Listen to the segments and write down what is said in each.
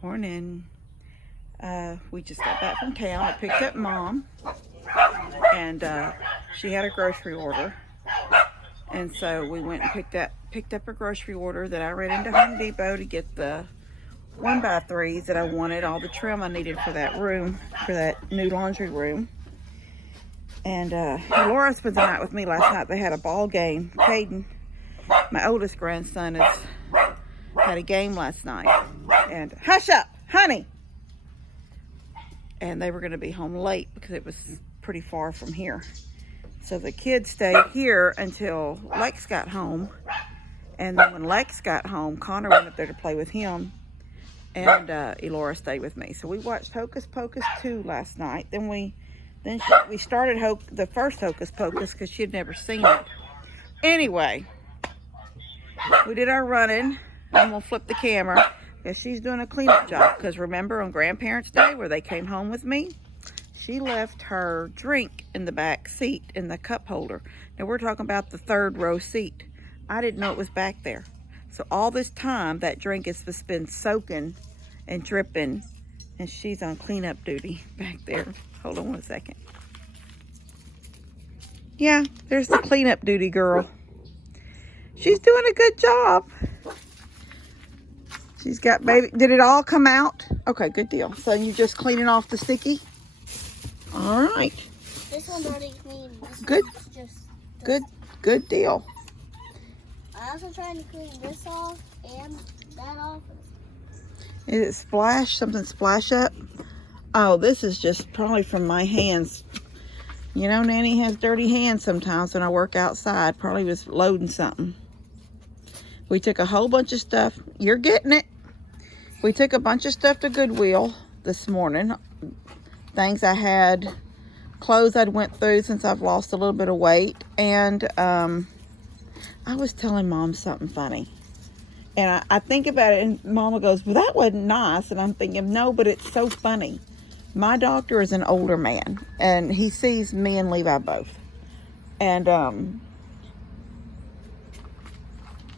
Morning. We just got back from town. I picked up Mom, and she had a grocery order, and so we went and picked up a grocery order. That I ran into Home Depot to get the 1x3s that I wanted, all the trim I needed for that room, for that new laundry room. And Laura spent the night with me last night. They had a ball game. Caden, my oldest grandson, had a game last night. And hush up, honey. And they were going to be home late because it was pretty far from here. So the kids stayed here until Lex got home. And then when Lex got home, Connor went up there to play with him. And Elora stayed with me. So we watched Hocus Pocus 2 last night. Then we started the first Hocus Pocus because she had never seen it. Anyway, we did our running. I'm going to flip the camera because she's doing a cleanup job. Because remember on Grandparents' Day where they came home with me? She left her drink in the back seat in the cup holder. Now we're talking about the third row seat. I didn't know it was back there. So all this time that drink has been soaking and dripping. And she's on cleanup duty back there. Hold on one second. Yeah, there's the cleanup duty girl. She's doing a good job. She's got baby. Did it all come out? Okay, good deal. So you're just cleaning off the sticky? All right. This one's already clean. Good. Good deal. I'm also trying to clean this off and that off. Is it splash? Something splash up? Oh, this is just probably from my hands. You know, Nanny has dirty hands sometimes when I work outside. Probably was loading something. We took a whole bunch of stuff. You're getting it. We took a bunch of stuff to Goodwill this morning. Things I had, clothes I'd went through since I've lost a little bit of weight. And I was telling Mom something funny. And I think about it, and Mama goes, well, that wasn't nice. And I'm thinking, no, but it's so funny. My doctor is an older man, and he sees me and Levi both. And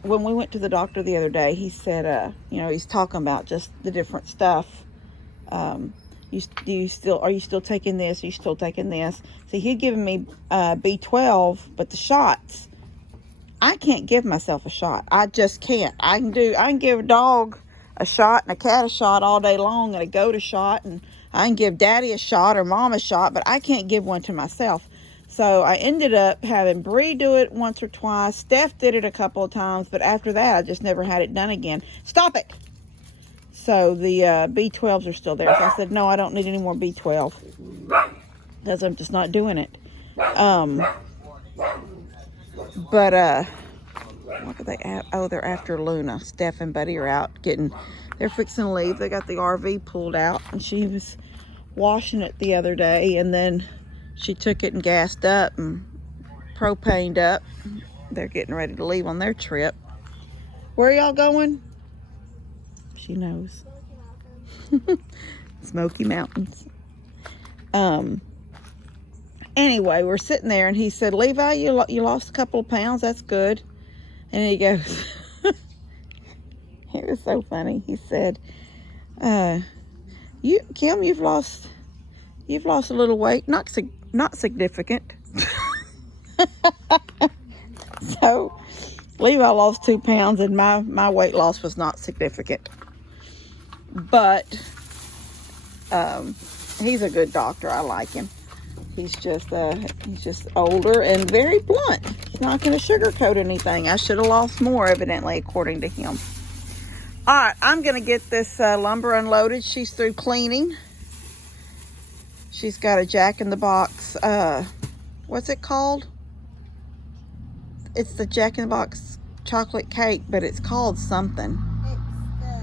when we went to the doctor the other day, he said, he's talking about just the different stuff. Are you still taking this? Are you still taking this? See, he'd given me B12, but the shots, I can't give myself a shot. I just can't. I can give a dog a shot and a cat a shot all day long and a goat a shot, and I can give Daddy a shot or Mom a shot, but I can't give one to myself. So I ended up having Bree do it once or twice. Steph did it a couple of times, but after that, I just never had it done again. Stop it! So the B12s are still there. So I said, no, I don't need any more B12 because I'm just not doing it. But what are they at? Oh, they're after Luna. Steph and Buddy are out they're fixing to leave. They got the RV pulled out, and she was washing it the other day, and then she took it and gassed up and propaned up. They're getting ready to leave on their trip. Where are y'all going? She knows. Smoky Mountains. Anyway, we're sitting there, and he said, Levi, you lost a couple of pounds. That's good. And he goes, it was so funny. He said, Kim, you've lost a little weight. Not significant. So Levi lost 2 pounds, and my weight loss was not significant. But he's a good doctor. I like him. He's just older and very blunt. He's not going to sugarcoat anything. I should have lost more, evidently, according to him. All right, I'm going to get this lumber unloaded. She's through cleaning. She's got a Jack in the Box. What's it called? It's the Jack in the Box chocolate cake, but it's called something. It's the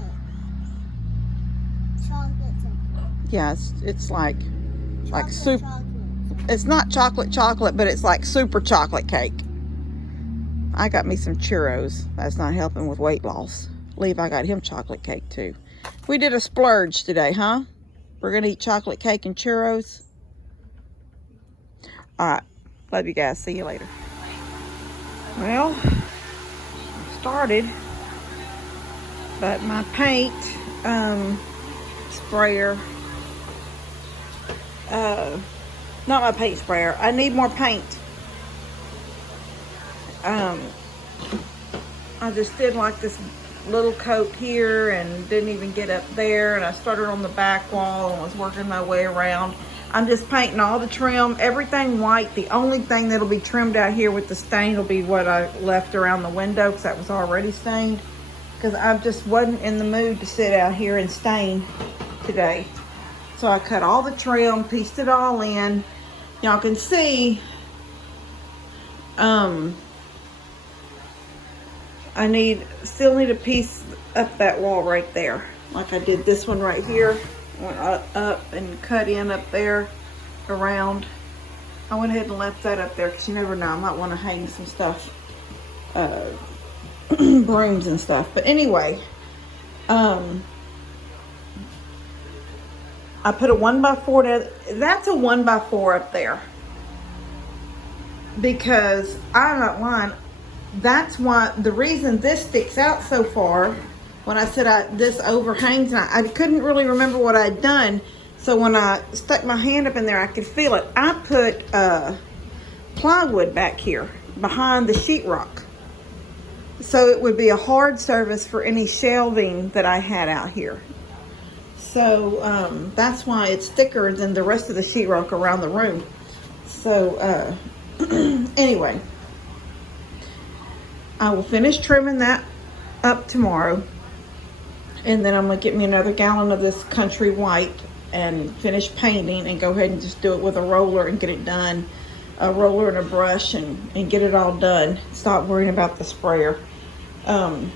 chocolate something. Yeah, it's like soup. Chocolate. It's not chocolate, but it's like super chocolate cake. I got me some churros. That's not helping with weight loss. Levi got him chocolate cake too. We did a splurge today, huh? We're going to eat chocolate cake and churros. All right. Love you guys. See you later. Well, started, but my paint sprayer. Not my paint sprayer. I need more paint. I just did like this little coat here and didn't even get up there, and I started on the back wall and was working my way around. I'm just painting all the trim, everything white. The only thing that'll be trimmed out here with the stain will be what I left around the window, because that was already stained, because I just wasn't in the mood to sit out here and stain today. So I cut all the trim, pieced it all in. Y'all can see I still need a piece up that wall right there, like I did this one right here. Went up and cut in up there around. I went ahead and left that up there because you never know, I might want to hang some stuff, brooms and stuff. But anyway, I put a 1x4 down. That's a 1x4 up there, because I'm not lying. That's why the reason this sticks out so far. When I said this overhangs, and I couldn't really remember what I'd done. So when I stuck my hand up in there, I could feel it. I put plywood back here behind the sheetrock, so it would be a hard surface for any shelving that I had out here. So that's why it's thicker than the rest of the sheetrock around the room. So anyway, I will finish trimming that up tomorrow, and then I'm gonna get me another gallon of this country white and finish painting and go ahead and just do it with a roller and get it done. A roller and a brush and get it all done. Stop worrying about the sprayer. Also,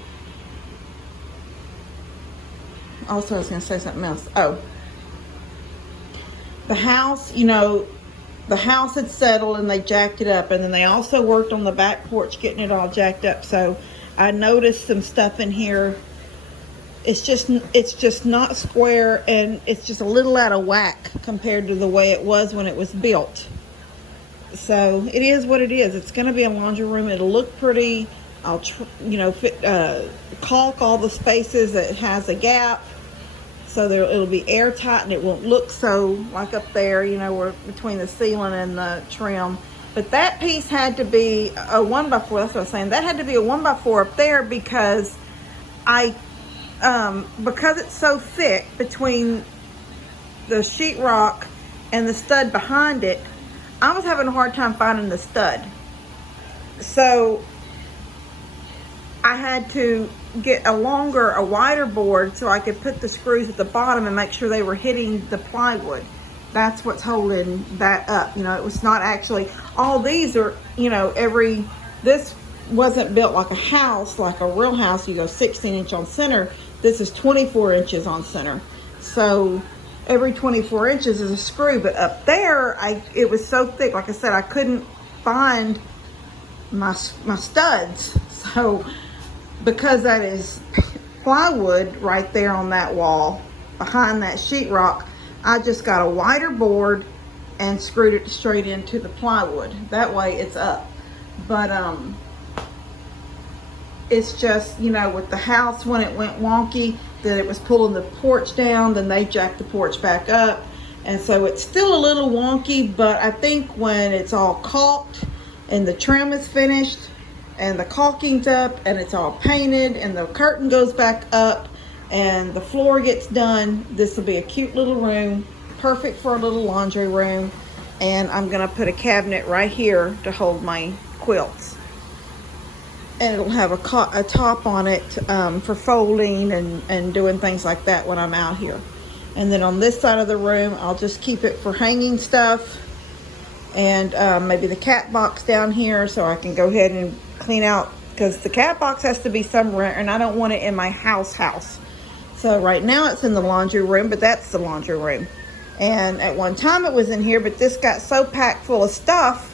I was gonna say something else. Oh, the house, you know, the house had settled and they jacked it up, and then they also worked on the back porch getting it all jacked up. So I noticed some stuff in here. It's just not square, and it's just a little out of whack compared to the way it was when it was built. So it is what it is. It's going to be a laundry room. It'll look pretty. I'll caulk all the spaces that has a gap, so it'll be airtight and it won't look so like up there, you know, where between the ceiling and the trim. But that piece had to be a 1x4. That's what I was saying. That had to be a 1x4 up there, because because it's so thick between the sheetrock and the stud behind it, I was having a hard time finding the stud. So I had to get a wider board so I could put the screws at the bottom and make sure they were hitting the plywood. That's what's holding that up. You know, it was not actually, all these are, you know, this wasn't built like a house, like a real house. You go 16 inch on center. This is 24 inches on center. So every 24 inches is a screw. But up there, it was so thick. Like I said, I couldn't find my studs. So because that is plywood right there on that wall behind that sheetrock, I just got a wider board and screwed it straight into the plywood. That way it's up. But it's just, you know, with the house, when it went wonky, that it was pulling the porch down, then they jacked the porch back up. And so it's still a little wonky, but I think when it's all caulked and the trim is finished and the caulking's up and it's all painted and the curtain goes back up and the floor gets done, this will be a cute little room, perfect for a little laundry room. And I'm gonna put a cabinet right here to hold my quilts. And it'll have a top on it for folding and doing things like that when I'm out here. And then on this side of the room, I'll just keep it for hanging stuff. And maybe the cat box down here, so I can go ahead and clean out, because the cat box has to be somewhere and I don't want it in my house. So right now it's in the laundry room, but that's the laundry room. And at one time it was in here, but this got so packed full of stuff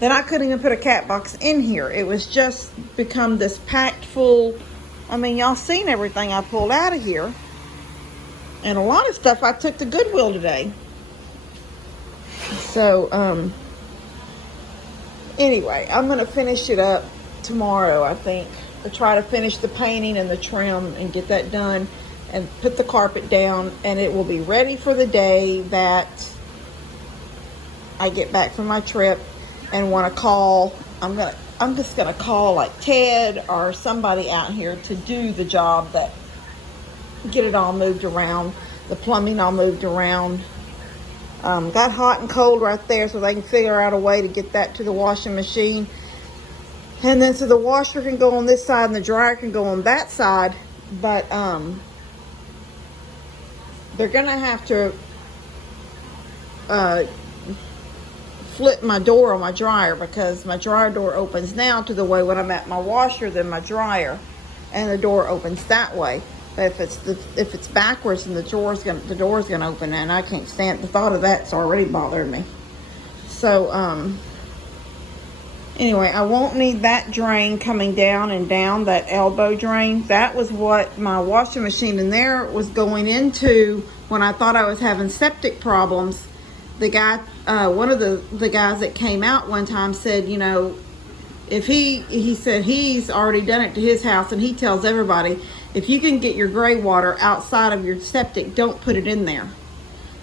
that I couldn't even put a cat box in here. It was just become this packed full. I mean, y'all seen everything I pulled out of here. And a lot of stuff I took to Goodwill today. So, anyway, I'm going to finish it up tomorrow, I think. I'll try to finish the painting and the trim and get that done. and put the carpet down, and it will be ready for the day that I get back from my trip and want to call. I'm just gonna call like Ted or somebody out here to do the job, that get it all moved around, the plumbing all moved around. Got hot and cold right there, so they can figure out a way to get that to the washing machine. And then so the washer can go on this side and the dryer can go on that side. But they're gonna have to flip my door on my dryer, because my dryer door opens now to the way when I'm at my washer than my dryer, and the door opens that way. But if it's backwards, and the door's gonna open, and I can't stand the thought of that's already bothered me. So anyway, I won't need that drain coming down and down, that elbow drain. That was what my washing machine in there was going into when I thought I was having septic problems. The guy, one of the guys that came out one time said, you know, if he said he's already done it to his house, and he tells everybody, if you can get your gray water outside of your septic, don't put it in there.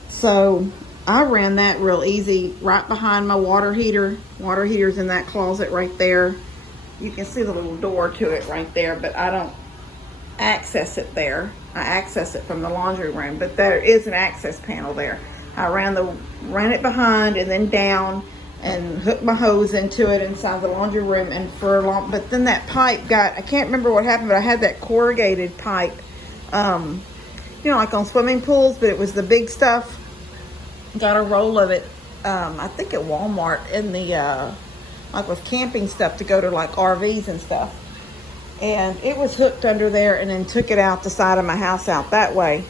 So I ran that real easy right behind my water heater. Water heater's in that closet right there. You can see the little door to it right there, but I don't access it there. I access it from the laundry room, but there is an access panel there. I ran it behind and then down, and hooked my hose into it inside the laundry room. And for a long, but then that pipe got, I can't remember what happened, but I had that corrugated pipe, you know, like on swimming pools, but it was the big stuff. Got a roll of it, I think at Walmart, in the, like with camping stuff to go to like RVs and stuff. And it was hooked under there, and then took it out the side of my house out that way.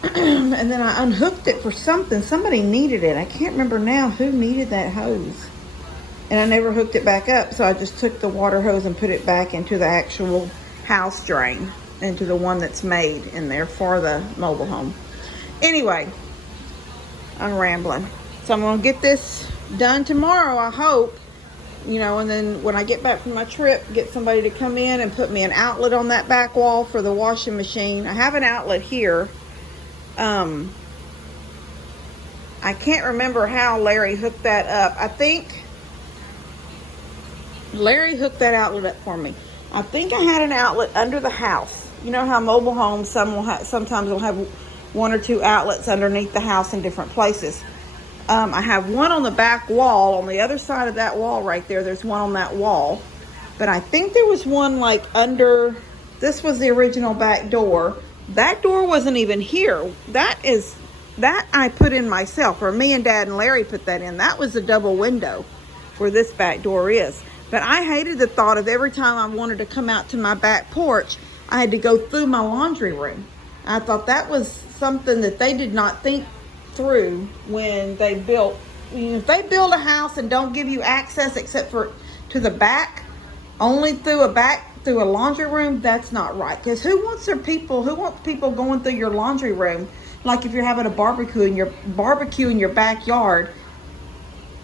And then I unhooked it for something. Somebody needed it. I can't remember now who needed that hose. And I never hooked it back up, so I just took the water hose and put it back into the actual house drain, into the one that's made in there for the mobile home. Anyway, I'm rambling. So I'm going to get this done tomorrow, I hope. You know, and then when I get back from my trip, get somebody to come in and put me an outlet on that back wall for the washing machine. I have an outlet here. I can't remember how Larry hooked that up. I think Larry hooked that outlet up for me. I think I had an outlet under the house. You know how mobile homes, sometimes will have one or two outlets underneath the house in different places. I have one on the back wall. On the other side of that wall right there, there's one on that wall. But I think there was one like under, this was the original back door. That door wasn't even here. That I put in myself, or me and Dad and Larry put that in. That was a double window where this back door is. But I hated the thought of every time I wanted to come out to my back porch, I had to go through my laundry room. I thought that was something that they did not think through when they built. You know, if they build a house and don't give you access except for to the back, only through a laundry room, that's not right. Because who wants people going through your laundry room? Like if you're having a barbecue in your backyard,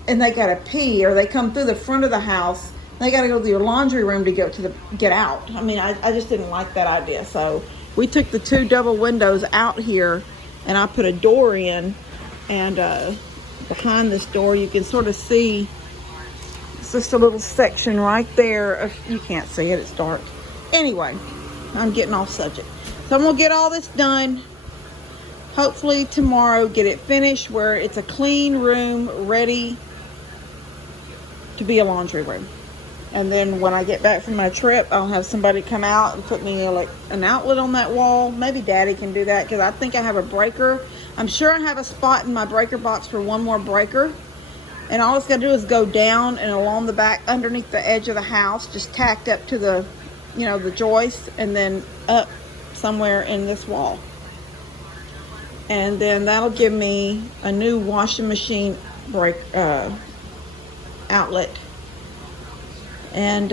and they gotta pee, or they come through the front of the house, they gotta go to your laundry room to get out. I mean, I just didn't like that idea. So we took the two double windows out here, and I put a door in, and behind this door you can sort of see, it's just a little section right there. You can't see it, it's dark. Anyway, I'm getting off subject. So I'm gonna get all this done. Hopefully tomorrow, get it finished where it's a clean room ready to be a laundry room. And then when I get back from my trip, I'll have somebody come out and put me like an outlet on that wall. Maybe Daddy can do that, because I think I have a breaker. I'm sure I have a spot in my breaker box for one more breaker. And all it's got to do is go down and along the back, underneath the edge of the house, just tacked up to the, you know, the joist, and then up somewhere in this wall. And then that'll give me a new washing machine outlet. And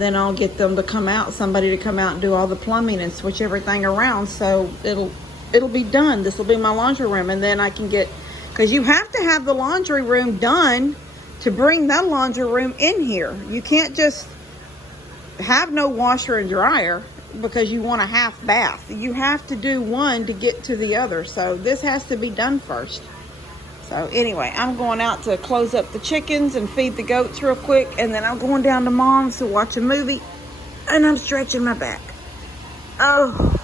then I'll get them to come out, somebody to come out and do all the plumbing and switch everything around, so it'll be done. This will be my laundry room, and then I can get, because you have to have the laundry room done to bring that laundry room in here. You can't just have no washer and dryer because you want a half bath. You have to do one to get to the other. So this has to be done first. So anyway, I'm going out to close up the chickens and feed the goats real quick. And then I'm going down to Mom's to watch a movie. And I'm stretching my back. Oh,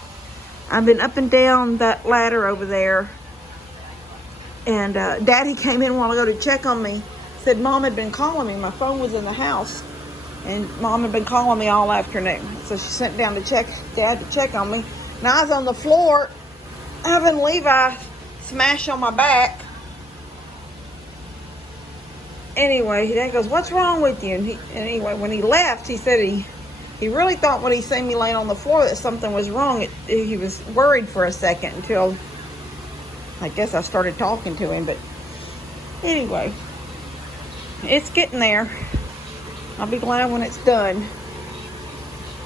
I've been up and down that ladder over there. And Daddy came in a while ago to check on me. Said Mom had been calling me. My phone was in the house. And Mom had been calling me all afternoon. So she sent down to check, Dad to check on me. Now I was on the floor having Levi smash on my back. Anyway, Dad goes, "What's wrong with you?" And anyway, when he left, he said he really thought when he seen me laying on the floor that something was wrong. He was worried for a second until I guess I started talking to him. But anyway, it's getting there. I'll be glad when it's done.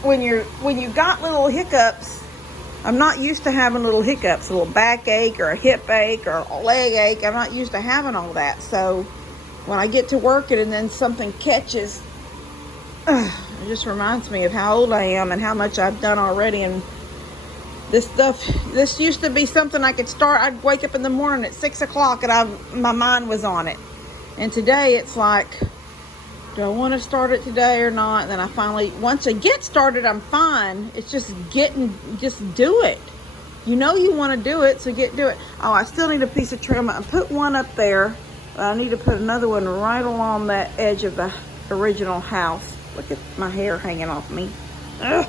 When you got little hiccups, I'm not used to having little hiccups, a little backache or a hip ache or a leg ache. I'm not used to having all that. So when I get to working and then something catches, it just reminds me of how old I am and how much I've done already. And this used to be something I could start. I'd wake up in the morning at 6 o'clock and my mind was on it. And today it's like, do I want to start it today or not? And then I finally, once I get started, I'm fine. It's just do it. You know you want to do it, so do it. Oh, I still need a piece of trim. I put one up there. I need to put another one right along that edge of the original house. Look at my hair hanging off me. Ugh.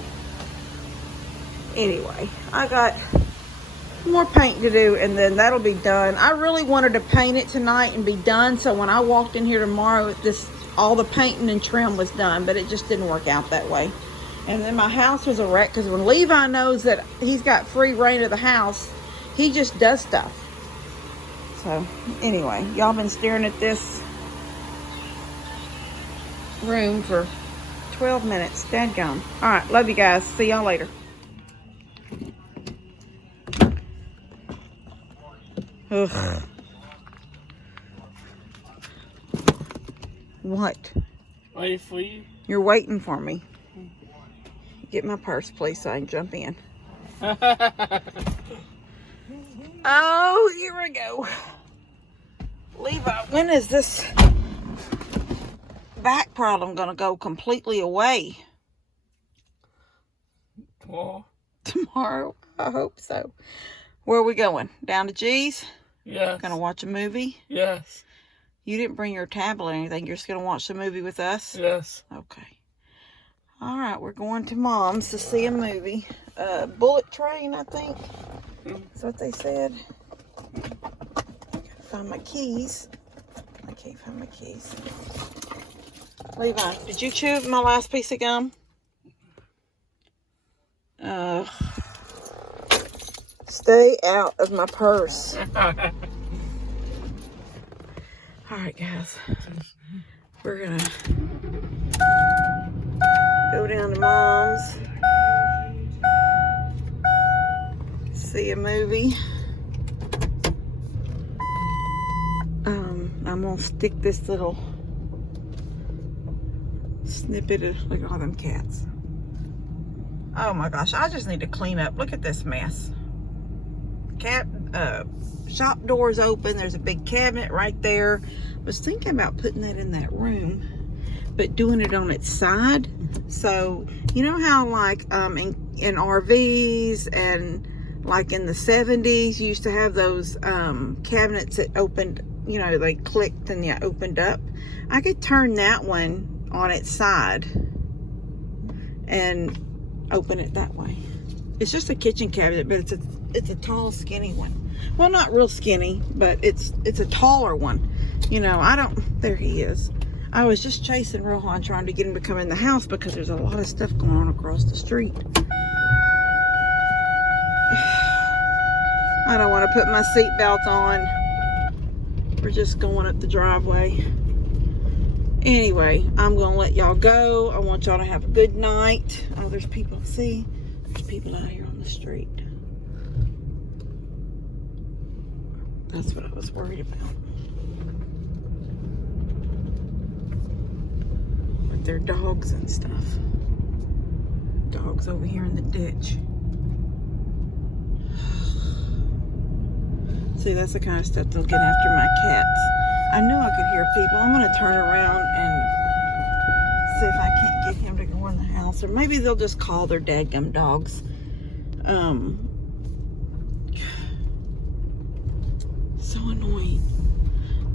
Anyway, I got more paint to do and then that'll be done. I really wanted to paint it tonight and be done, so when I walked in here tomorrow, all the painting and trim was done, but it just didn't work out that way. And then my house was a wreck because when Levi knows that he's got free reign of the house, he just does stuff. So anyway, y'all been staring at this room for 12 minutes. Dadgum. All right, love you guys. See y'all later. Ugh. What? Waiting for you. You're waiting for me. Get my purse, please, so I can jump in. Oh, here we go. Levi, when is this back problem gonna go completely away? Tomorrow. Tomorrow? I hope so. Where are we going? Down to G's? Yes. Gonna watch a movie? Yes. You didn't bring your tablet or anything. You're just gonna watch the movie with us? Yes. Okay. All right, we're going to Mom's to see a movie. Bullet Train, I think. That's what they said. Gotta find my keys. I can't find my keys. Levi, did you chew my last piece of gum? Stay out of my purse. All right, guys. We're gonna go down to Mom's, see a movie. I'm gonna stick this little snippet of, look at all them cats. Oh my gosh, I just need to clean up. Look at this mess. Shop doors open. There's a big cabinet right there. I was thinking about putting that in that room, but doing it on its side. So you know how like in RVs and like in the 70s you used to have those cabinets that opened, you know, they clicked and you opened up. I could turn that one on its side and open it that way. It's just a kitchen cabinet, but it's a tall, skinny one. Well, not real skinny, but it's a taller one. You know, there he is. I was just chasing Rohan, trying to get him to come in the house because there's a lot of stuff going on across the street. I don't want to put my seatbelt on. We're just going up the driveway. Anyway, I'm going to let y'all go. I want y'all to have a good night. Oh, there's people. See? There's people out here on the street. That's what I was worried about. With their dogs and stuff. dog's over here in the ditch. See, that's the kind of stuff they'll get after my cats. I know I could hear people. I'm going to turn around and see if I can't get him to go in the house. Or maybe they'll just call their dadgum dogs. So annoying.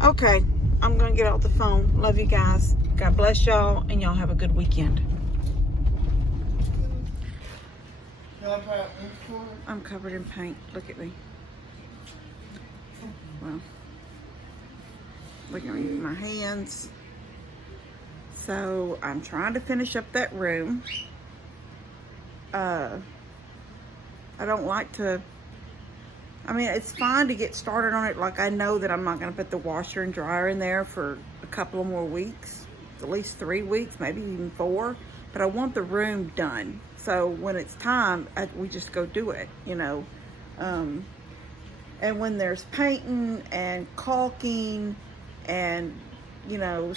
Okay, I'm going to get off the phone. Love you guys. God bless y'all, and y'all have a good weekend. I'm covered in paint. Look at me. Well, look at me, my hands. So I'm trying to finish up that room. I don't like to, I mean, it's fine to get started on it. Like, I know that I'm not going to put the washer and dryer in there for a couple of more weeks, at least 3 weeks, maybe even 4. But I want the room done. So when it's time, we just go do it, you know. And when there's painting and caulking and, you know,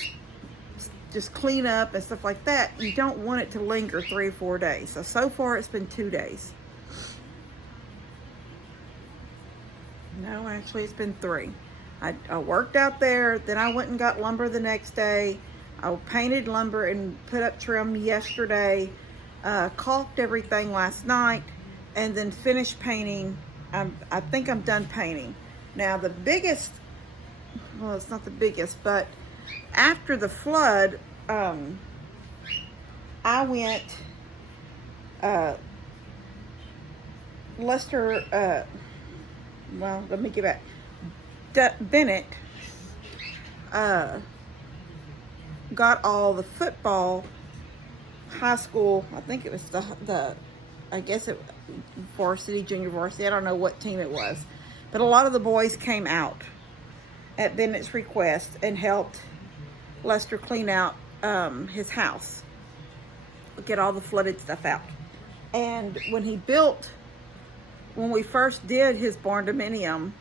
just clean up and stuff like that, you don't want it to linger 3 or 4 days. So far it's been 2 days. No, actually it's been 3. I worked out there, then I went and got lumber the next day. I painted lumber and put up trim yesterday, caulked everything last night, and then finished painting. I think I'm done painting. Now the biggest, well, it's not the biggest, but after the flood, I went, Lester, well, let me get back. Bennett got all the football, high school, I think it was I guess it varsity, junior varsity, I don't know what team it was, but a lot of the boys came out at Bennett's request and helped Lester clean out his house, get all the flooded stuff out. And when we first did his barn dominium,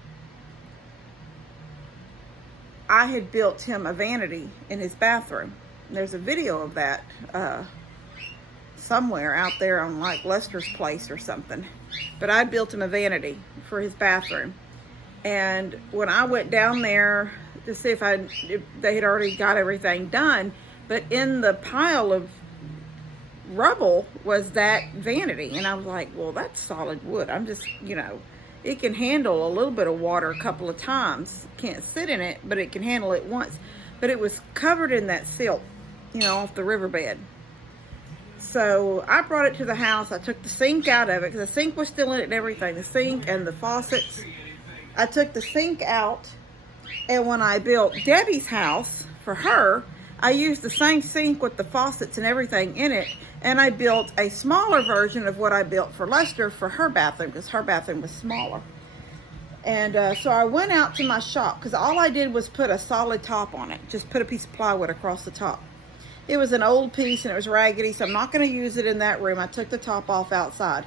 I had built him a vanity in his bathroom. And there's a video of that somewhere out there on like Lester's place or something. But I built him a vanity for his bathroom. And when I went down there to see if they had already got everything done, but in the pile of rubble was that vanity. And I was like, well, that's solid wood. I'm just, you know, it can handle a little bit of water a couple of times. Can't sit in it, but it can handle it once. But it was covered in that silt, you know, off the riverbed. So I brought it to the house. I took the sink out of it because the sink was still in it and everything. The sink and the faucets. I took the sink out, and when I built Debbie's house for her, I used the same sink with the faucets and everything in it, and I built a smaller version of what I built for Lester for her bathroom because her bathroom was smaller. And so I went out to my shop because all I did was put a solid top on it, just put a piece of plywood across the top. It was an old piece and it was raggedy, so I'm not going to use it in that room. I took the top off outside.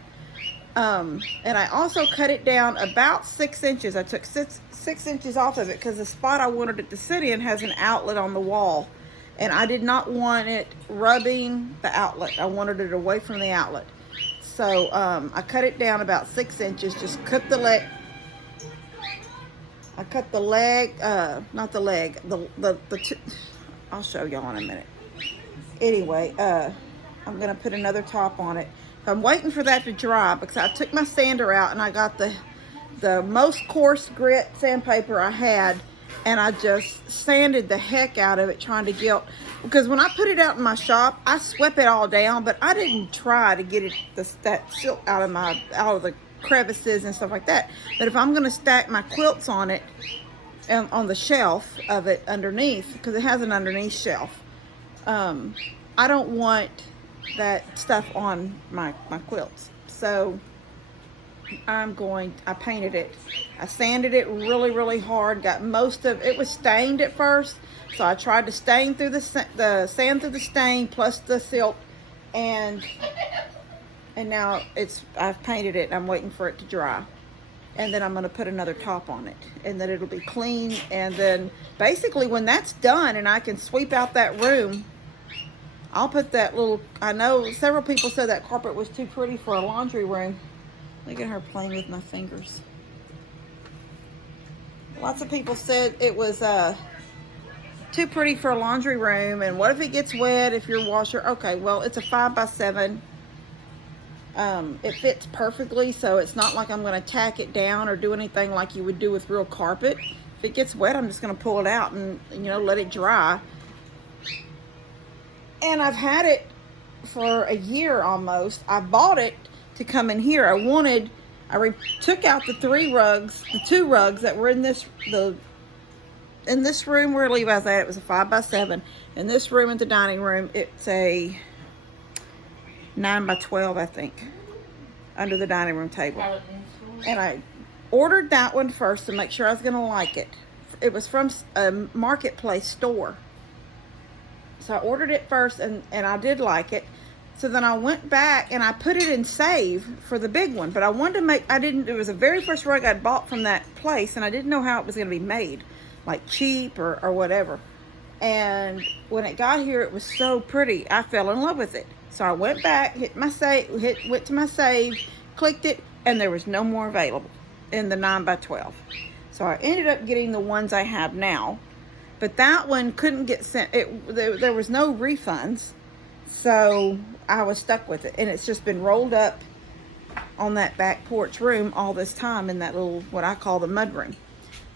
And I also cut it down about 6 inches. I took six inches off of it because the spot I wanted it to sit in has an outlet on the wall. And I did not want it rubbing the outlet. I wanted it away from the outlet. So I cut it down about 6 inches, just cut the leg. I cut the leg, not the leg, I'll show y'all in a minute. Anyway, I'm going to put another top on it. I'm waiting for that to dry because I took my sander out and I got the most coarse grit sandpaper I had, and I just sanded the heck out of it trying to get, because when I put it out in my shop, I swept it all down, but I didn't try to get that silt out of the crevices and stuff like that. But if I'm going to stack my quilts on it and on the shelf of it underneath, because it has an underneath shelf, I don't want that stuff on my quilts. So I painted it. I sanded it really, really hard. Got most of it was stained at first, so I tried to stain through the sand through the stain plus the silt, and now I've painted it. I'm waiting for it to dry, and then I'm going to put another top on it, and then it'll be clean. And then basically when that's done and I can sweep out that room, I'll put that little, I know several people said that carpet was too pretty for a laundry room. Look at her playing with my fingers. Lots of people said it was too pretty for a laundry room, and what if it gets wet if your washer, okay, well, it's a 5x7. It fits perfectly, so it's not like I'm going to tack it down or do anything like you would do with real carpet. If it gets wet, I'm just going to pull it out and, you know, let it dry. And I've had it for a year almost. I bought it to come in here. I took out the two rugs that were in this room where Levi's at. It was a 5x7. In this room at the dining room, it's a 9x12, I think, under the dining room table. And I ordered that one first to make sure I was going to like it. It was from a marketplace store. So I ordered it first, and I did like it. So then I went back and I put it in save for the big one. But I wanted to make, it was the very first rug I'd bought from that place, and I didn't know how it was going to be made, like cheap or whatever. And when it got here, it was so pretty. I fell in love with it. So I went back, went to my save, clicked it, and there was no more available in the 9x12. So I ended up getting the ones I have now. But that one couldn't get sent. There was no refunds. So I was stuck with it. And it's just been rolled up on that back porch room all this time in that little, what I call the mud room.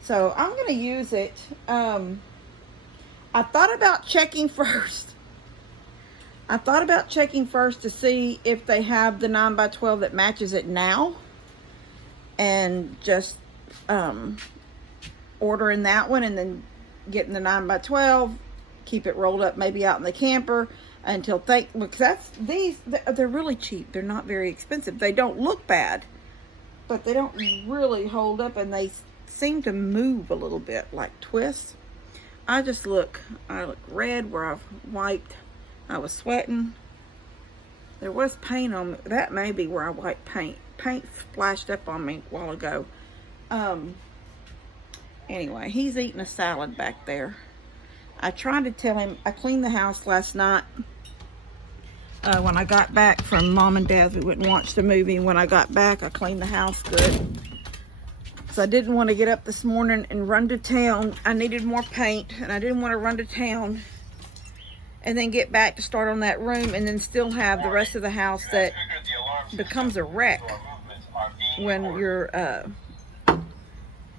So I'm going to use it. I thought about checking first. To see if they have the 9x12 that matches it now. And just ordering that one and then getting the 9x12. Keep it rolled up maybe out in the camper until because they're really cheap. They're not very expensive. They don't look bad, but they don't really hold up, and they seem to move a little bit, like twist. I look red where I've wiped. I was sweating. There was paint on me. That may be where I wiped paint. Paint splashed up on me a while ago. Anyway, he's eating a salad back there. I tried to tell him, I cleaned the house last night. When I got back from Mom and Dad's, we went and watched a movie. When I got back, I cleaned the house good. So I didn't want to get up this morning and run to town. I needed more paint, and I didn't want to run to town and then get back to start on that room and then still have the rest of the house that becomes a wreck when you're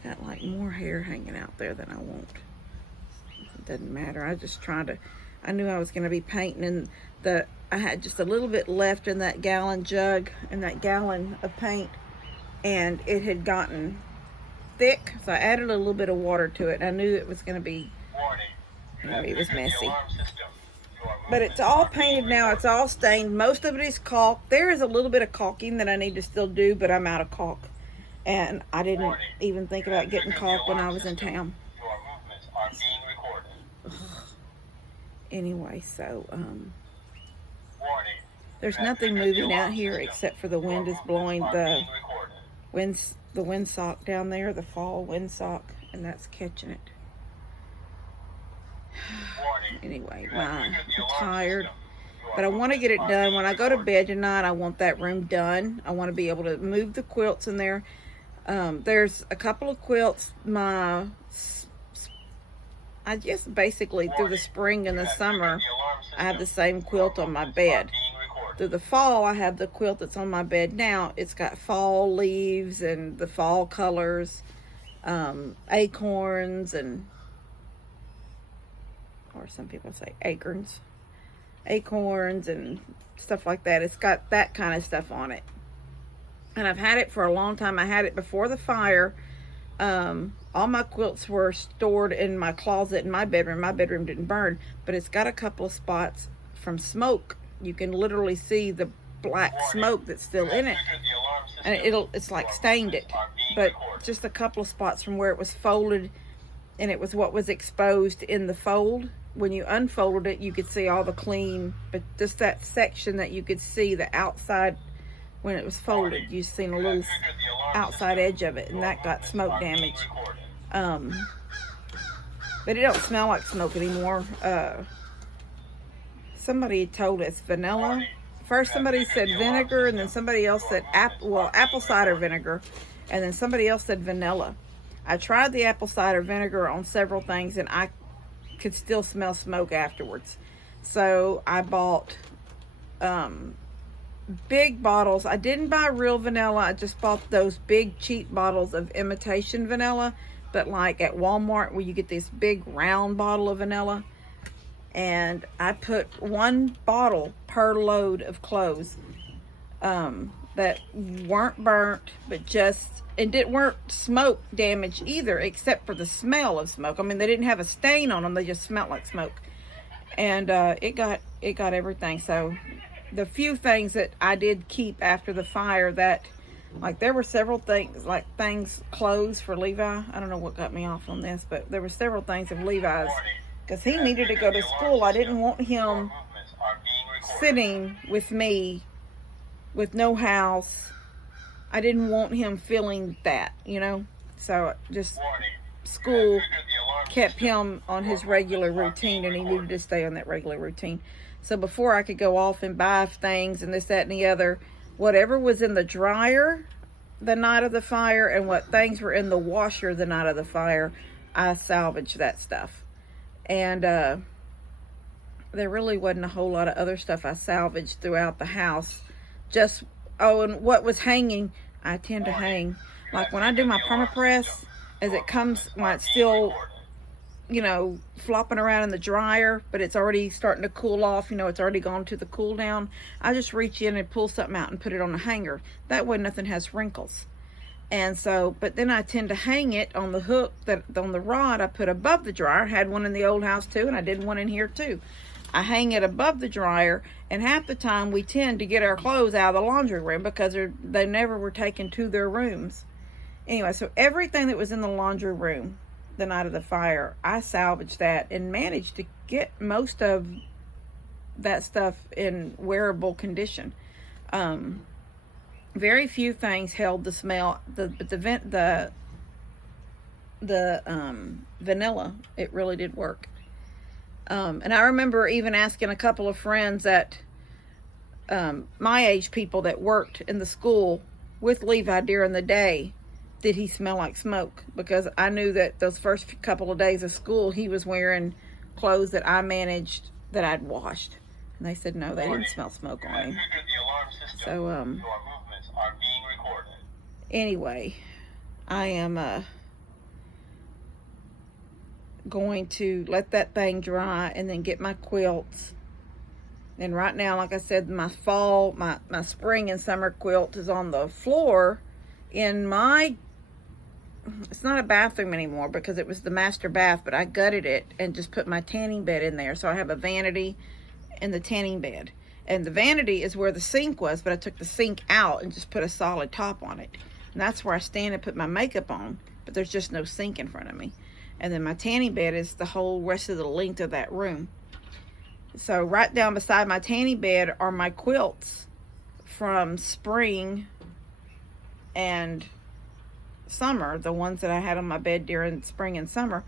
got like more hair hanging out there than I want. It doesn't matter. I knew I was going to be painting, and I had just a little bit left in that gallon jug and that gallon of paint, and it had gotten thick, so I added a little bit of water to it. I knew it was going to be, it was messy. But it's all painted now. It's all stained. Most of it is caulk. There is a little bit of caulking that I need to still do, but I'm out of caulk. And I didn't even think about getting caulk when I was in town. Anyway, so there's nothing moving out here except for the wind is blowing the windsock down there, the fall windsock, and that's catching it. Anyway, I'm tired, but I want to get it done. When I go to bed tonight, I want that room done. I want to be able to move the quilts in there. There's a couple of quilts. I guess basically through the spring and the summer, I have the same quilt on my bed. Through the fall, I have the quilt that's on my bed now. It's got fall leaves and the fall colors, acorns, or some people say acorns and stuff like that. It's got that kind of stuff on it. And I've had it for a long time. I had it before the fire. All my quilts were stored in my closet in my bedroom. My bedroom didn't burn, but it's got a couple of spots from smoke. You can literally see the black smoke that's still in it. And it's like stained it. But just a couple of spots from where it was folded, and it was what was exposed in the fold. When you unfolded it, you could see all the clean, but just that section that you could see the outside when it was folded, you seen a little outside edge of it, and that got smoke damage. But it don't smell like smoke anymore. somebody told us vanilla. First somebody said vinegar, and then somebody else said apple cider vinegar, and then somebody else said vanilla. I tried the apple cider vinegar on several things, and I could still smell smoke afterwards. So I bought big bottles. I didn't buy real vanilla. I just bought those big cheap bottles of imitation vanilla, but like at Walmart where you get this big round bottle of vanilla. And I put 1 bottle per load of clothes that weren't burnt, but weren't smoke damage either, except for the smell of smoke. I mean, they didn't have a stain on them; they just smelled like smoke. And it got everything. So the few things that I did keep after the fire, that like there were several things, like clothes for Levi. I don't know what got me off on this, but there were several things of Levi's. Because he needed to go to school. I didn't want him sitting with me with no house. I didn't want him feeling that, you know. So just school kept him on his regular routine, and he needed to stay on that regular routine. So before I could go off and buy things and this, that, and the other, whatever was in the dryer the night of the fire and what things were in the washer the night of the fire, I salvaged that stuff. And there really wasn't a whole lot of other stuff I salvaged throughout the house. Just, and what was hanging, I tend to hang. Like when I do my permapress, as it comes, when it's still, you know, flopping around in the dryer, but it's already starting to cool off, you know, it's already gone to the cool down, I just reach in and pull something out and put it on a hanger. That way nothing has wrinkles. And so, but then I tend to hang it on the hook on the rod I put above the dryer. I had one in the old house too, and I did one in here too. I hang it above the dryer, and half the time we tend to get our clothes out of the laundry room because they never were taken to their rooms. Anyway, so everything that was in the laundry room the night of the fire, I salvaged that and managed to get most of that stuff in wearable condition. Very few things held the smell, but the vanilla, it really did work. And I remember even asking a couple of friends that my age people that worked in the school with Levi during the day, did he smell like smoke? Because I knew that those first couple of days of school, he was wearing clothes that I managed that I'd washed. And they said no, they didn't smell smoke on him. So, anyway, I am going to let that thing dry and then get my quilts. And right now, like I said, my spring and summer quilt is on the floor in my, it's not a bathroom anymore because it was the master bath, but I gutted it and just put my tanning bed in there. So I have a vanity and the tanning bed. And the vanity is where the sink was, but I took the sink out and just put a solid top on it. And that's where I stand and put my makeup on, but there's just no sink in front of me. And then my tanning bed is the whole rest of the length of that room. So right down beside my tanning bed are my quilts from spring and summer, the ones that I had on my bed during spring and summer.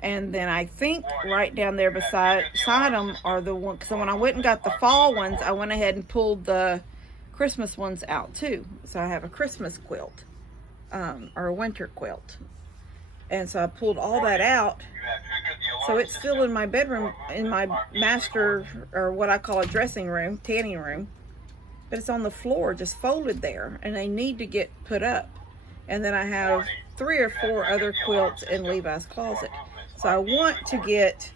And then I think right down there beside them are the ones, so when I went and got the fall ones, I went ahead and pulled the Christmas ones out too. So I have a Christmas quilt, or a winter quilt. And so I pulled all that out. So it's still in my bedroom, in my master, or what I call a dressing room, tanning room. But it's on the floor, just folded there, and they need to get put up. And then I have 3 or 4 other quilts in Levi's closet. So I want to get,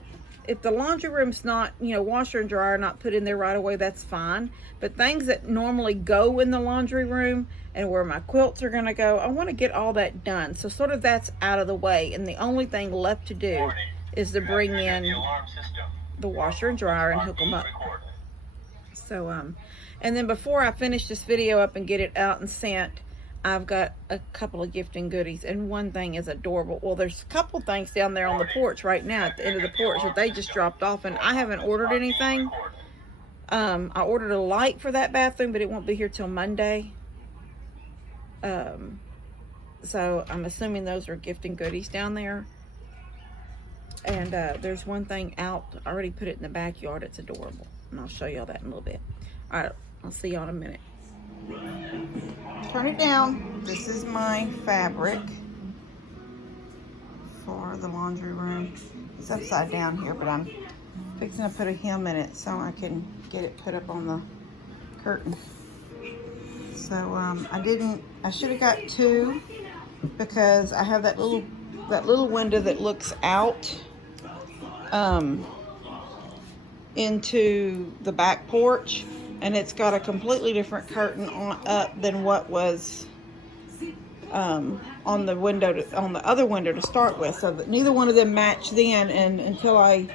if the laundry room's not, you know, washer and dryer not put in there right away, that's fine. But things that normally go in the laundry room and where my quilts are going to go, I want to get all that done. So sort of that's out of the way. And the only thing left to do is to bring in the washer and dryer and hook them up. So, and then before I finish this video up and get it out and sent, I've got a couple of gifting goodies, and one thing is adorable. Well, there's a couple things down there on the porch right now at the end of the porch that they just dropped off, and I haven't ordered anything. I ordered a light for that bathroom, but it won't be here till Monday. So I'm assuming those are gifting goodies down there. And there's one thing out. I already put it in the backyard. It's adorable. and I'll show y'all that in a little bit. All right, I'll see y'all in a minute. Turn it down. This is my fabric for the laundry room. It's upside down here, but I'm fixing to put a hem in it so I can get it put up on the curtain. So I should have got two, because I have that little window that looks out into the back porch, and it's got a completely different curtain up than what was on the other window to start with, so that neither one of them matched then. And until I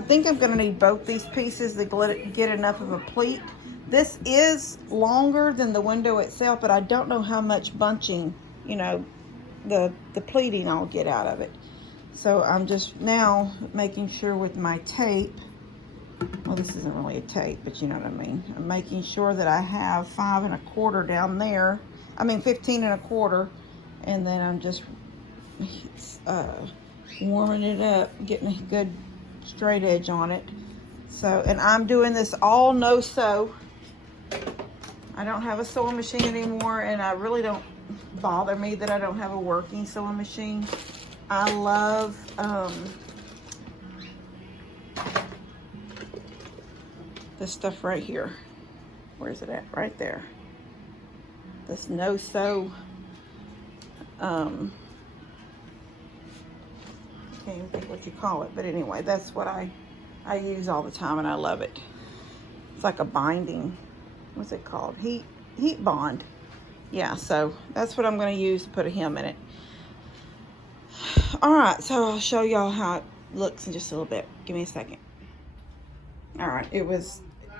think I'm going to need both these pieces to get enough of a pleat. This is longer than the window itself, but I don't know how much bunching, the pleating I'll get out of it. So I'm just now making sure with my tape, well, this isn't really a tape, but you know what I mean. I'm making sure that I have 5 1/4 down there. 15 1/4, and then I'm just warming it up, getting a good straight edge on it. So, and I'm doing this all no sew. I don't have a sewing machine anymore, and I really don't bother me that I don't have a working sewing machine. I love this stuff right here. Where is it at? Right there. This no sew. Can't even think what you call it, but anyway, that's what I use all the time, and I love it. It's like a binding. What's it called? Heat bond. Yeah, so that's what I'm going to use to put a hem in it. All right, so I'll show y'all how it looks in just a little bit. Give me a second. All right,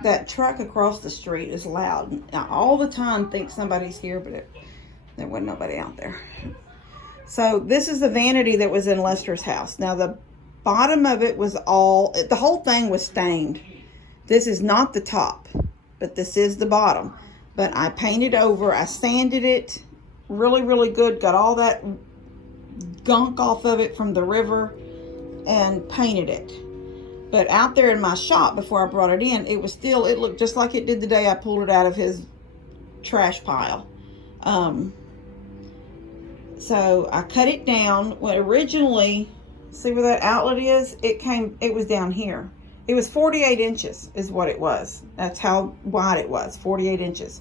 that truck across the street is loud. I all the time think somebody's here, but there wasn't nobody out there. So this is the vanity that was in Lester's house. Now the bottom of it was the whole thing was stained. This is not the top, but this is the bottom. But I painted over, I sanded it really, really good, got all that gunk off of it from the river and painted it. But out there in my shop before I brought it in, it looked just like it did the day I pulled it out of his trash pile. So I cut it down. When originally, see where that outlet is? It was down here. It was 48 inches is what it was. That's how wide it was, 48 inches.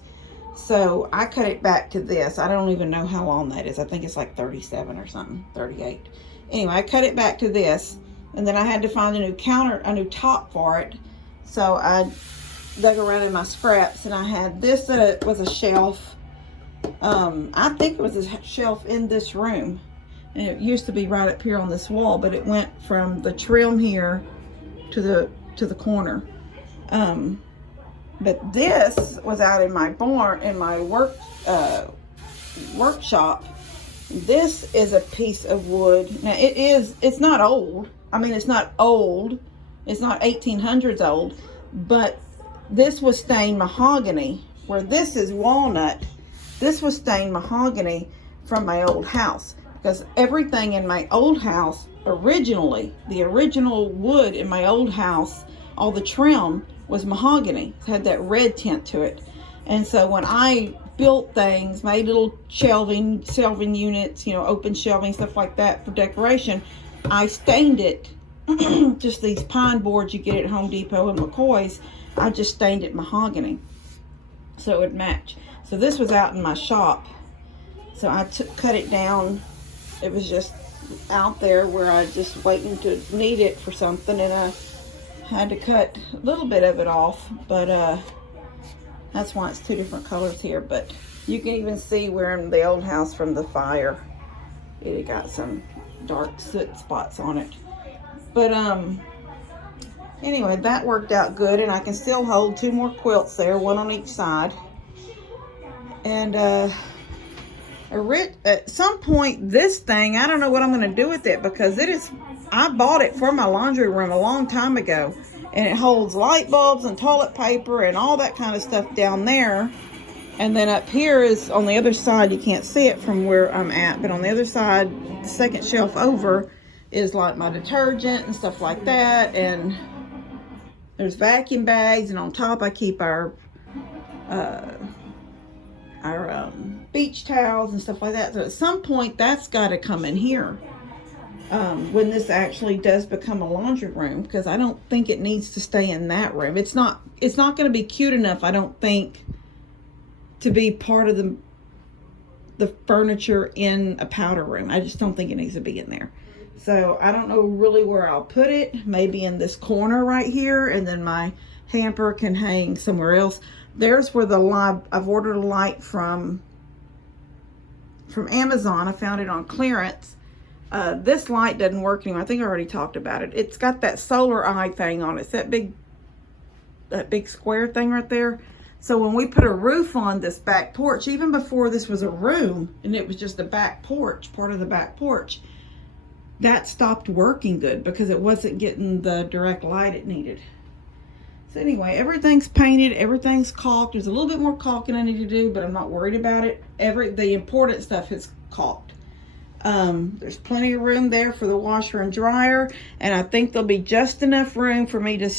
So I cut it back to this. I don't even know how long that is. I think it's like 37 or something, 38. Anyway, I cut it back to this, and then I had to find a new top for it. So I dug around in my scraps, and I had this that was a shelf. I think it was a shelf in this room, and it used to be right up here on this wall, but it went from the trim here to the corner. But this was out in my barn, in my workshop. This is a piece of wood. Now it's not old. It's not old. It's not 1800s old, but this was stained mahogany, where this is walnut. This was stained mahogany from my old house, because everything in my old house the original wood in my old house, all the trim was mahogany. It had that red tint to it. And so when I built things, made little shelving units, open shelving, stuff like that for decoration, I stained it, just these pine boards you get at Home Depot and McCoy's, I just stained it mahogany so it would match. So this was out in my shop. So I cut it down. It was just out there where I just waiting to need it for something, and I had to cut a little bit of it off, but that's why it's two different colors here. But you can even see where in the old house from the fire it got some dark soot spots on it. But anyway, that worked out good, and I can still hold 2 more quilts there, 1 on each side. And at some point, this thing, I don't know what I'm going to do with it, because I bought it for my laundry room a long time ago, and it holds light bulbs and toilet paper and all that kind of stuff down there. And then up here is on the other side, you can't see it from where I'm at, but on the other side, the second shelf over, is like my detergent and stuff like that, and there's vacuum bags, and on top I keep our beach towels and stuff like that. So at some point that's got to come in here when this actually does become a laundry room, because I don't think it needs to stay in that room. It's not going to be cute enough, I don't think, to be part of the furniture in a powder room. I just don't think it needs to be in there. So I don't know really where I'll put it. Maybe in this corner right here, and then my hamper can hang somewhere else. There's where the light, I've ordered a light from Amazon. I found it on clearance. This light doesn't work anymore. I think I already talked about it. It's got that solar eye thing on it. It's that big square thing right there. So when we put a roof on this back porch, even before this was a room and it was just a back porch, part of the back porch, that stopped working good because it wasn't getting the direct light it needed. So anyway, everything's painted, everything's caulked. There's a little bit more caulking I need to do, but I'm not worried about it. The important stuff is caulked. There's plenty of room there for the washer and dryer, and I think there'll be just enough room for me to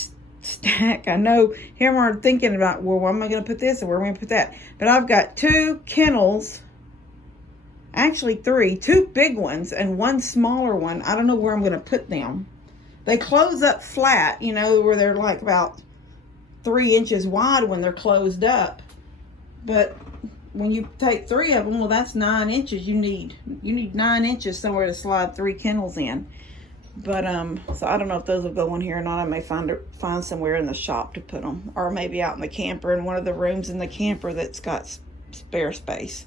stack. I know here I'm already thinking about, well, where am I going to put this and where am I going to put that? But I've got 2 kennels, actually 3, 2 big ones and 1 smaller one. I don't know where I'm going to put them. They close up flat, you know, where they're like about 3 inches wide when they're closed up. But when you take 3 of them, well, that's 9 inches. You need 9 inches somewhere to slide 3 kennels in. But so I don't know if those will go in here or not. I may find somewhere in the shop to put them, or maybe out in the camper, in one of the rooms in the camper that's got spare space.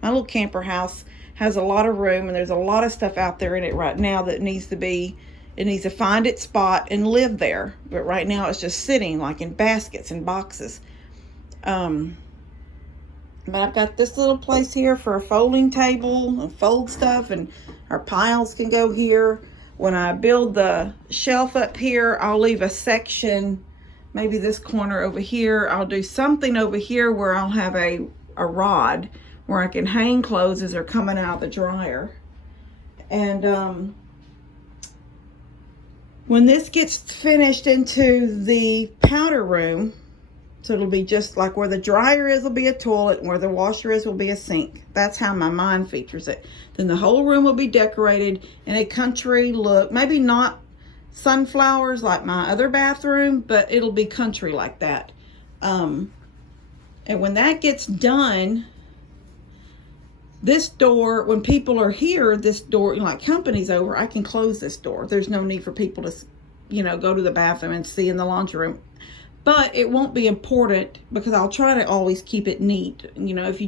My little camper house has a lot of room, and there's a lot of stuff out there in it right now that needs to find its spot and live there. But right now it's just sitting like in baskets and boxes. But I've got this little place here for a folding table and fold stuff, and our piles can go here. When I build the shelf up here, I'll leave a section, maybe this corner over here. I'll do something over here where I'll have a rod where I can hang clothes as they're coming out of the dryer. And when this gets finished into the powder room, so it'll be just like where the dryer is will be a toilet, and where the washer is will be a sink. That's how my mind features it. Then the whole room will be decorated in a country look. Maybe not sunflowers like my other bathroom, but it'll be country like that. And when that gets done, this door, when people are here, this door, like company's over, I can close this door. There's no need for people to, go to the bathroom and see in the laundry room. But it won't be important because I'll try to always keep it neat. If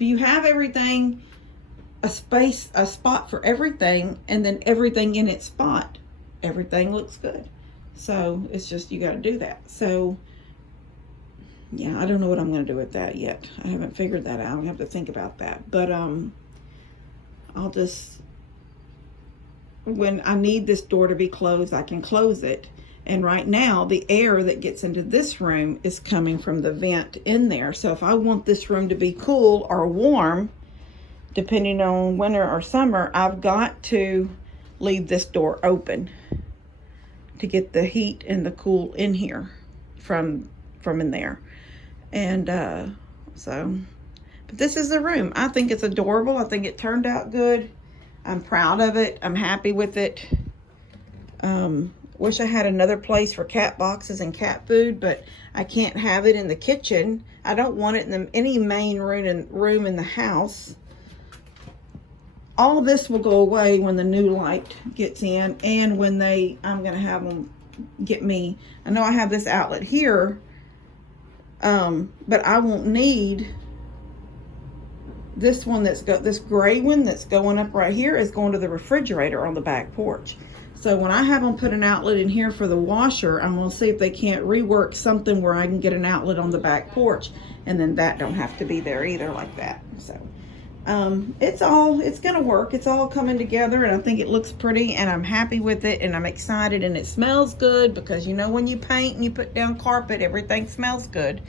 you have everything, a spot for everything, and then everything in its spot, everything looks good. So it's just, you got to do that. So yeah, I don't know what I'm going to do with that yet. I haven't figured that out. I have to think about that. But I'll just, when I need this door to be closed, I can close it. And right now, the air that gets into this room is coming from the vent in there. So if I want this room to be cool or warm, depending on winter or summer, I've got to leave this door open to get the heat and the cool in here from in there. And but this is the room. I think it's adorable. I think it turned out good. I'm proud of it. I'm happy with it. Wish I had another place for cat boxes and cat food, but I can't have it in the kitchen. I don't want it in any main room in the house. All this will go away when the new light gets in, and when I'm going to have them get me. I know I have this outlet here, but I won't need this one this gray one that's going up right here is going to the refrigerator on the back porch. So when I have them put an outlet in here for the washer, I'm going to see if they can't rework something where I can get an outlet on the back porch, and then that don't have to be there either like that. So it's going to work. It's all coming together, and I think it looks pretty, and I'm happy with it, and I'm excited, and it smells good because when you paint and you put down carpet, everything smells good.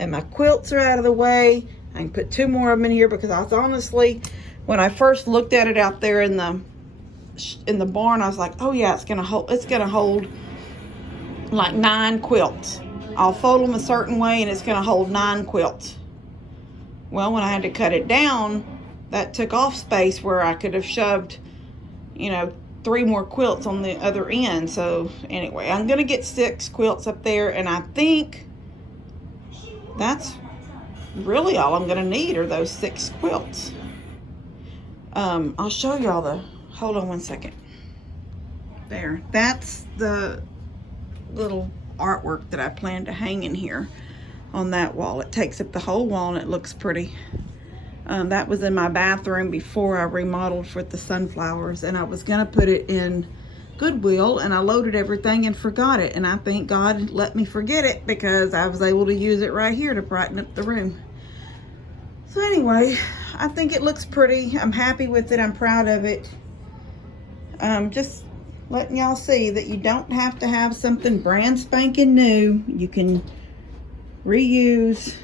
And my quilts are out of the way. I can put 2 more of them in here because I was honestly, when I first looked at it out there in the in the barn, I was like, oh yeah, it's gonna hold like 9 quilts. I'll fold them a certain way and it's gonna hold 9 quilts. Well, when I had to cut it down, that took off space where I could have shoved, 3 more quilts on the other end. So anyway, I'm gonna get 6 quilts up there, and I think that's really all I'm gonna need are those 6 quilts. I'll show y'all hold on one second. There, that's the little artwork that I plan to hang in here on that wall. It takes up the whole wall and it looks pretty. That was in my bathroom before I remodeled for the sunflowers, and I was gonna put it in Goodwill, and I loaded everything and forgot it, and I thank God let me forget it because I was able to use it right here to brighten up the room. So anyway, I think it looks pretty. I'm happy with it. I'm proud of it. Just letting y'all see that you don't have to have something brand spanking new. You can reuse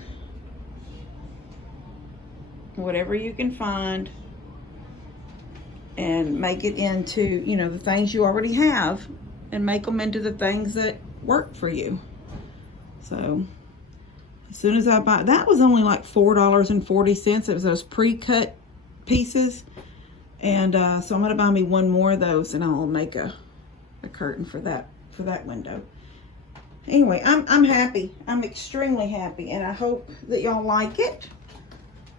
whatever you can find and make it into, the things you already have, and make them into the things that work for you. So as soon as I buy, that was only like $4.40. It was those pre-cut pieces. And so I'm gonna buy me 1 more of those, and I'll make a curtain for that window. Anyway, I'm happy. I'm extremely happy, and I hope that y'all like it.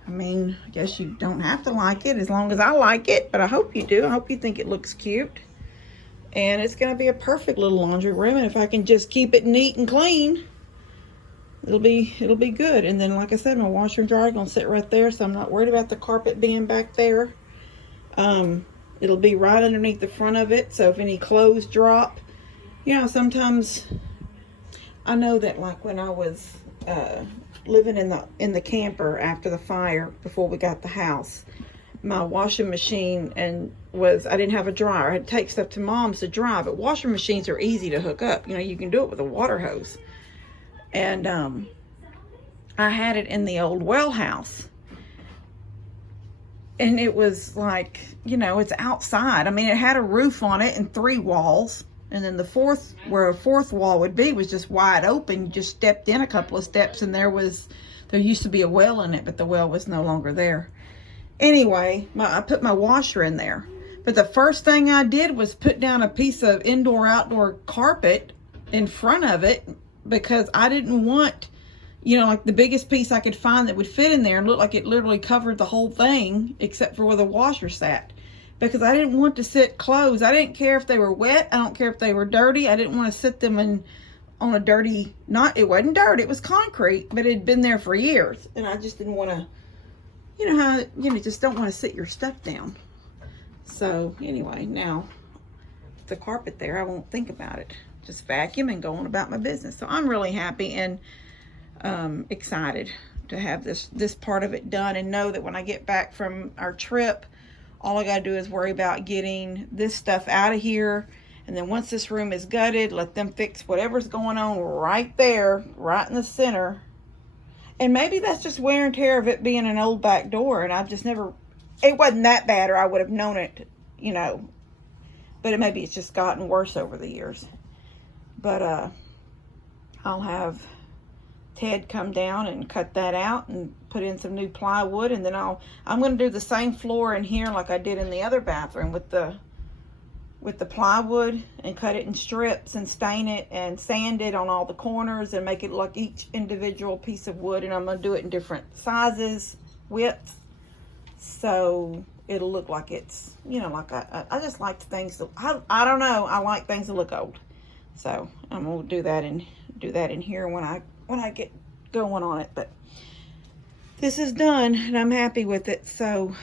I mean, I guess you don't have to like it as long as I like it, but I hope you do. I hope you think it looks cute. And it's gonna be a perfect little laundry room, and if I can just keep it neat and clean, it'll be good. And then, like I said, my washer and dryer are gonna sit right there, so I'm not worried about the carpet being back there. It'll be right underneath the front of it, so if any clothes drop, sometimes I know that, like when I was living in the camper after the fire, before we got the house, my washing machine I didn't have a dryer. I had to take stuff to Mom's to dry, but washing machines are easy to hook up. You can do it with a water hose. And I had it in the old well house. And it was like, it's outside. I mean, it had a roof on it and 3 walls. And then where a 4th wall would be was just wide open. You just stepped in a couple of steps and there used to be a well in it, but the well was no longer there. Anyway, I put my washer in there. But the first thing I did was put down a piece of indoor-outdoor carpet in front of it, because I didn't want, like the biggest piece I could find that would fit in there and look like it literally covered the whole thing except for where the washer sat. Because I didn't want to sit clothes. I didn't care if they were wet. I don't care if they were dirty. I didn't want to sit them on a dirty, it wasn't dirt, it was concrete, but it had been there for years. And I just didn't want to, just don't want to sit your stuff down. So anyway, now the carpet there, I won't think about it. Just vacuum and go on about my business. So I'm really happy and excited to have this part of it done, and know that when I get back from our trip, all I gotta do is worry about getting this stuff out of here. And then once this room is gutted, let them fix whatever's going on right there, right in the center. And maybe that's just wear and tear of it being an old back door, and I've just never, it wasn't that bad, or I would have known it, but maybe it's just gotten worse over the years. But I'll have Ted come down and cut that out and put in some new plywood, and then I'm going to do the same floor in here like I did in the other bathroom with the plywood, and cut it in strips and stain it and sand it on all the corners and make it like each individual piece of wood. And I'm going to do it in different sizes, widths, so it'll look like it's, like I just like things to, I don't know, I like things to look old. So I'm going to do that in here when I get going on it. But this is done and I'm happy with it. So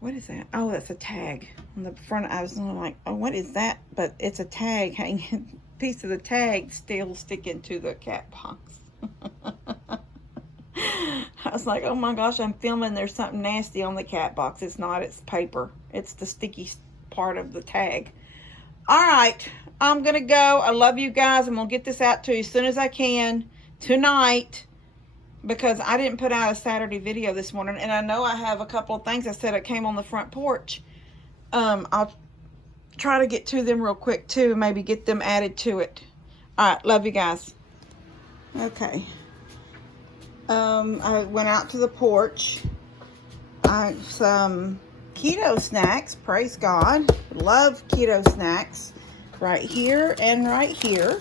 what is that? Oh, that's a tag on the front. I was like, oh, what is that? But it's a tag hanging, piece of the tag still sticking to the cat box. I was like, oh my gosh, I'm filming. There's something nasty on the cat box. It's not, it's paper. It's the sticky part of the tag. All right, I'm going to go. I love you guys. I'm going to get this out to you as soon as I can tonight. because I didn't put out a Saturday video this morning, and I know I have a couple of things I said that came on the front porch. I'll try to get to them real quick too, maybe get them added to it. All right, love you guys. Okay. I went out to the porch. Some keto snacks, praise God. Love keto snacks. Right here and right here.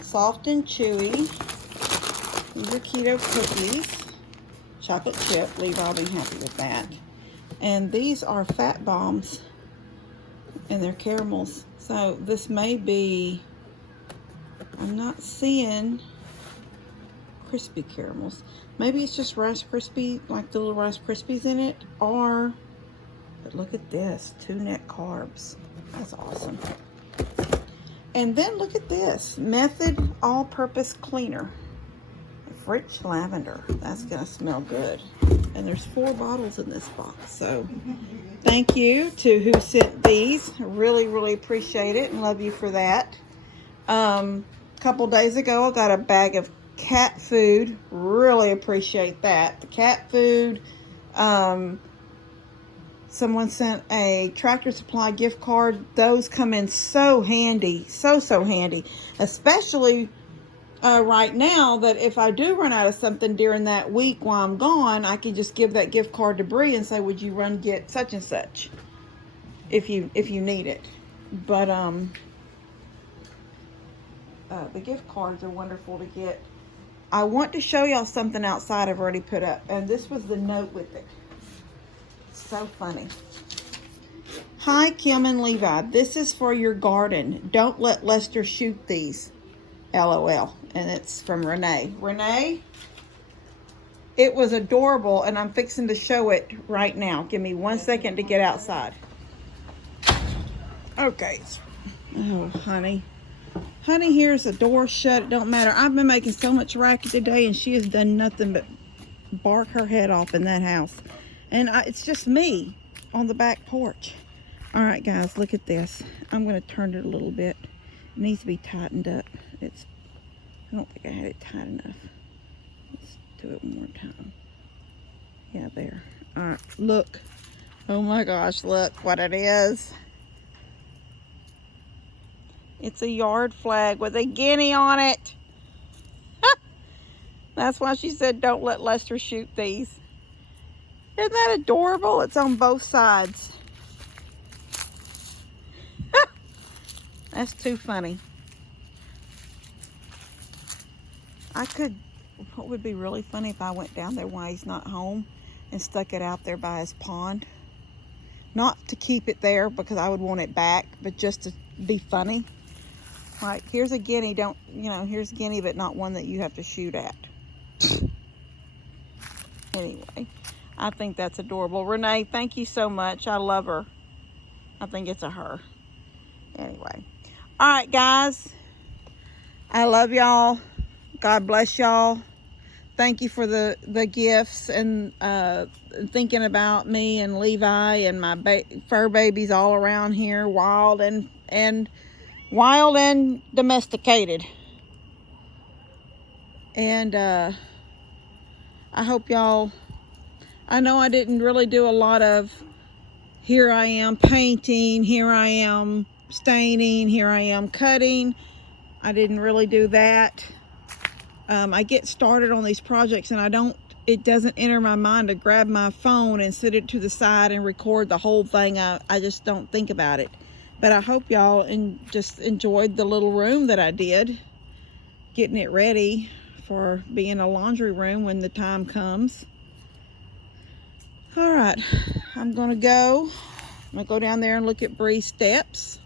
Soft and chewy. These are keto cookies. Chocolate chip. Levi will be happy with that. And these are fat bombs. And they're caramels. So this may be, I'm not seeing crispy caramels. Maybe it's just Rice Krispie, like the little Rice Krispies in it. Or, but look at this, 2 net carbs. That's awesome. And then look at this, Method All-Purpose Cleaner. French lavender. That's gonna smell good. And there's 4 bottles in this box. So thank you to who sent these. Really, really appreciate it and love you for that. A couple days ago, I got a bag of cat food. Really appreciate that. The cat food. Someone sent a Tractor Supply gift card. Those come in so handy. So handy. Especially right now, that if I do run out of something during that week while I'm gone, I can just give that gift card to Bree and say, would you run get such and such if you need it. But the gift cards are wonderful to get. I want to show y'all something outside I've already put up, and this was the note with it. So funny. Hi, Kim and Levi. This is for your garden. Don't let Lester shoot these. LOL. And it's from Renee. Renee, it was adorable, and I'm fixing to show it right now. Give me 1 second to get outside. Okay. Oh, honey. Honey, here's the door shut. It don't matter. I've been making so much racket today, and she has done nothing but bark her head off in that house. And it's just me on the back porch. All right, guys, look at this. I'm going to turn it a little bit. It needs to be tightened up. I don't think I had it tight enough. Let's do it one more time. Yeah, there. All right, look. Oh my gosh, look what it is. It's a yard flag with a guinea on it. That's why she said don't let Lester shoot these. Isn't that adorable? It's on both sides. That's too funny. What would be really funny if I went down there while he's not home and stuck it out there by his pond. Not to keep it there because I would want it back, but just to be funny. Like, here's a guinea, here's a guinea, but not one that you have to shoot at. Anyway, I think that's adorable. Renee, thank you so much. I love her. I think it's a her. Anyway. All right, guys. I love y'all. God bless y'all. Thank you for the gifts and thinking about me and Levi and my fur babies all around here, wild and domesticated. And I hope y'all, I know I didn't really do a lot of, here I am painting, here I am staining, here I am cutting. I didn't really do that. I get started on these projects and it doesn't enter my mind to grab my phone and sit it to the side and record the whole thing. I just don't think about it. But I hope y'all just enjoyed the little room that I did, getting it ready for being a laundry room when the time comes. All right, I'm gonna go down there and look at Bree's steps.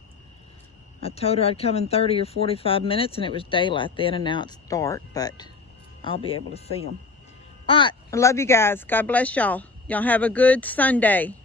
I told her I'd come in 30 or 45 minutes, and it was daylight then, and now it's dark, but I'll be able to see them. All right, I love you guys. God bless y'all. Y'all have a good Sunday.